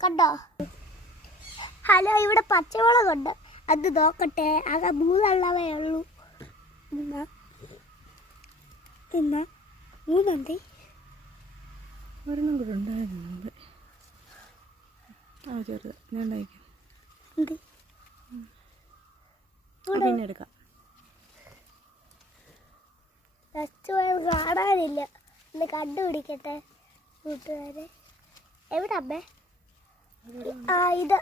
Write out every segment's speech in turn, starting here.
കണ്ടോ? ഹലോ ഇവിടെ പച്ചമുളകുണ്ട്. അത് നോക്കട്ടെ ആകെ മൂന്നുള്ളവേ ഉള്ളൂ. എന്നാ എന്നാ മൂന്നെന്തേ ഒരെണ്ണം കൂടെ ഉണ്ടായിരുന്നു മുമ്പ്. ആ ചെറുത്. ഞാൻ ഉണ്ടായിരിക്കും പിന്നെ എടുക്കാം. പച്ചമുളക് കാണാനില്ല. ഒന്ന് കണ്ടുപിടിക്കട്ടെ കൂട്ടുകാരെ. എവിടെ അമ്മേ? ഇത്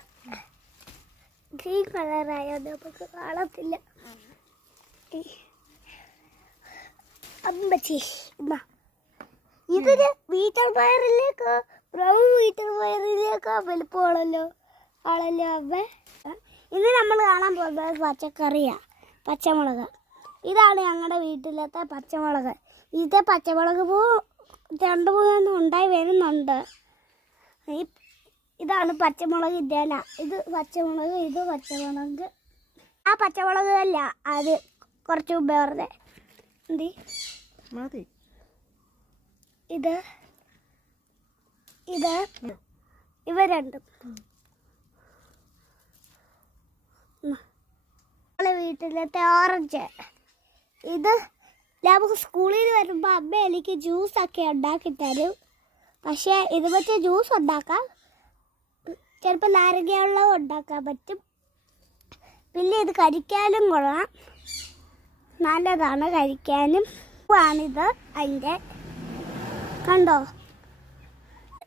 ഗ്രീൻ കളറായോണ്ട് നമുക്ക് കാണത്തില്ല. ഇമ്മ. ഇതിന് വീട്ടർ വയറിലേക്ക് ബ്രൗൺ വീട്ടർ വയറിലേക്ക് വലുപ്പമാണല്ലോ. ആണല്ലോ അമ്മ? ഇന്ന് നമ്മൾ കാണാൻ പോകുന്നത് പച്ചക്കറിയാ പച്ചമുളക്. ഇതാണ് ഞങ്ങളുടെ വീട്ടിലത്തെ പച്ചമുളക്. ഇതിലത്തെ പച്ചമുളക് പൂ രണ്ട് മൂന്നെണ്ണം ഉണ്ടായി വരുന്നുണ്ട്. ഈ ഇതാണ് പച്ചമുളക് ഇതേന ഇത് പച്ചമുളക് ഇത് പച്ചമുളക്. ആ പച്ചമുളക് അല്ല അത് കുറച്ച് മുമ്പേ പറഞ്ഞേ. എന്തി? മതി. ഇത് ഇത് ഇവ രണ്ടും. നമ്മളെ വീട്ടിലത്തെ ഓറഞ്ച്. ഇത് നമുക്ക് സ്കൂളിൽ നിന്ന് വരുമ്പോൾ അമ്മ എനിക്ക് ജ്യൂസൊക്കെ ഉണ്ടാക്കി തരും. പക്ഷേ ഇത് വെച്ച് ജ്യൂസ് ഉണ്ടാക്കാം. ചിലപ്പോൾ നാരങ്ങ ഉണ്ടാക്കാൻ പറ്റും. പിന്നെ ഇത് കഴിക്കാനും കൊള്ളാം. നല്ലതാണ് കഴിക്കാനും ആണിത് അതിന്റെ. കണ്ടോ?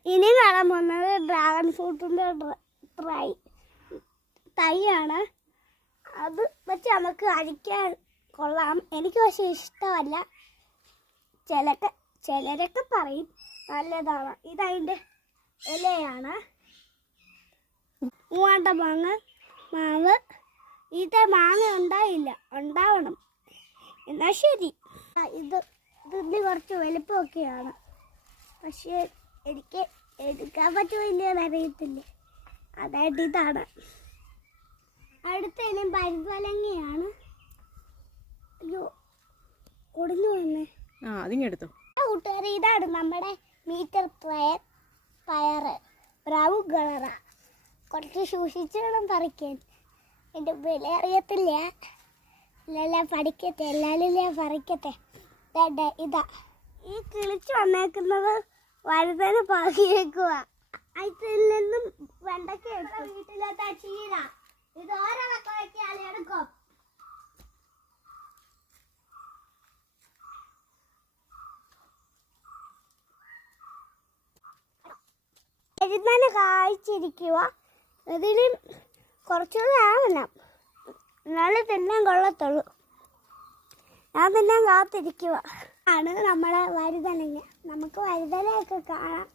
ഇനി കാണാൻ പോകുന്നത് ഡ്രാഗൺ ഫ്രൂട്ടിന്റെ ട്രൈ തൈയാണ്. അത് വെച്ച് നമുക്ക് കഴിക്കാൻ കൊള്ളാം. എനിക്ക് പക്ഷേ ഇഷ്ടമല്ല. ചിലക്ക് ചിലരൊക്കെ പറയും നല്ലതാണ്. ഇതതിന്റെ ഇലയാണ്. മൂവാണ്ട മാങ്ങ മാവ്. ഇത് മാങ്ങ ഉണ്ടായില്ല. ഉണ്ടാവണം. എന്നാൽ ശരി. ഇത് ഇതിന് കുറച്ച് വലുപ്പമൊക്കെയാണ്. പക്ഷേ എനിക്ക് എടുക്കാൻ പറ്റുമോ ഇല്ലയെന്ന് അറിയത്തില്ല. അതായിട്ട് ഇതാണ്. അടുത്ത ഇനം പരിപ്പലങ്ങയാണ് അയ്യോ ഒടിഞ്ഞു വന്നേ. ആ അതിങ്ങെടുത്തോ കൂട്ടുകാരെ ഇതാണ് നമ്മുടെ മീറ്റർ പയർ പയർ ബ്രൗൺ കളറാ. കുറച്ച് സൂക്ഷിച്ച് വേണം പറിക്കാൻ. എന്റെ വില അറിയത്തില്ല. എല്ലാം പഠിക്കട്ടെ എല്ലാവരും ഞാൻ പറിക്കട്ടെ. ദേ ഇതാ. ഈ കിളിച്ച് വന്നേക്കുന്നത് വലുതന് പാകിയേക്കുക അതിൽ നിന്നും വെണ്ടയ്ക്ക വീട്ടിലത്തെ ചീര. ഇത് ഓരോ വയ്ക്കാൻ എടുക്കും. എഴുതാൻ കായ്ച്ചിരിക്കുക അതിന് കുറച്ചുകൂടെ ആവണം. എന്നാലും തിന്നാൻ കൊള്ളത്തുള്ളൂ. ഞാൻ തിന്നാൻ കാത്തിരിക്കുക ആണ് നമ്മളെ വഴുതനങ്ങ. നമുക്ക് വഴുതനയൊക്കെ കാണാം.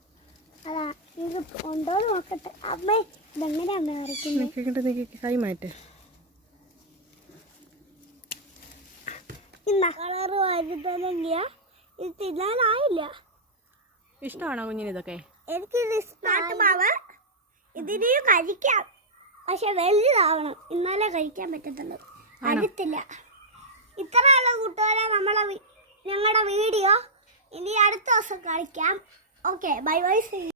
അതാ ഇത് ഉണ്ടോ നോക്കട്ടെ. അമ്മ ഇതെങ്ങനെയാണ് വരയ്ക്കുന്നത് നിൽക്കിട്ട് നിൽക്കി കൈ മാറ്റ്. ഇന്ന. കളറ് വഴുതനങ്ങ ഇത് തിന്നാനായില്ല. ഇഷ്ടമാണോ കുഞ്ഞിന് ഇതൊക്കെ? എനിക്കിത് ഇഷ്ടമാണ് മാവ് ഇതിനെയും കഴിക്കാം. പക്ഷെ വലുതാവണം. ഇന്നലെ കഴിക്കാൻ പറ്റത്തുള്ളൂ അടുത്തില്ല ഇത്രയുള്ള കൂട്ടുകാരെ നമ്മളെ ഞങ്ങളുടെ വീഡിയോ ഇനി അടുത്ത ദിവസം കളിക്കാം. Okay bye bye